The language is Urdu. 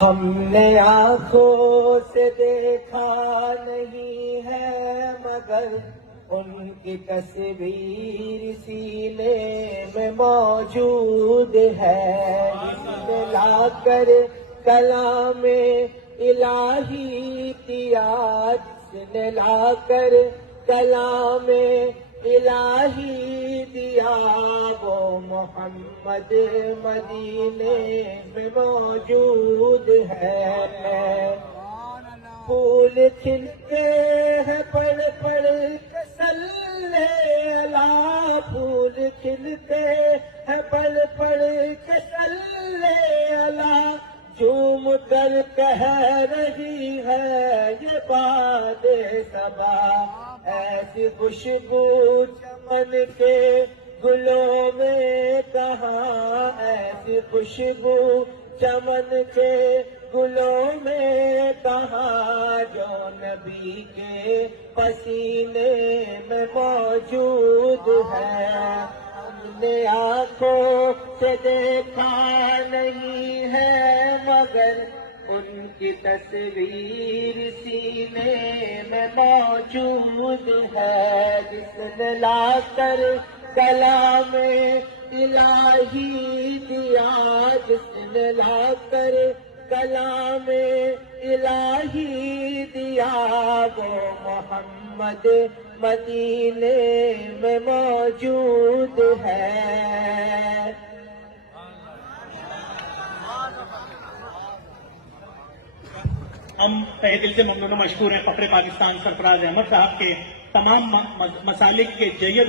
ہم نے آنکھوں سے دیکھا نہیں ہے مگر ان کی تصویر سینے میں موجود ہے، جس نے لا کر کلام الہی دیا، جس نے لا کر کلام الہی دیا، وہ محمد مدینے میں موجود ہے۔ پھول کھلتے ہیں پڑھ پڑھ کے صلی اللہ، پھول کھلتے ہیں پڑھ پڑھ کے صلی اللہ، جھوم کر کہہ رہی ہے یہ باد صبا، ایسی خوشبو چمن کے گلوں میں کہاں، ایسی خوشبو چمن کے گلوں میں کہاں، جو نبی کے پسینے میں موجود ہے۔ ہم نے آنکھوں سے دیکھا نہیں ہے مگر ان کی تصویر سینے میں موجود ہے، جس نے لا کر کلام الہی دیا، جس نے لا کر کلام الہی دیا، وہ محمد مدینے میں موجود ہے۔ ہم تہہ دل سے ممنون و مشکور ہیں فخر پاکستان سرفراز احمد صاحب کے تمام مسالک کے جید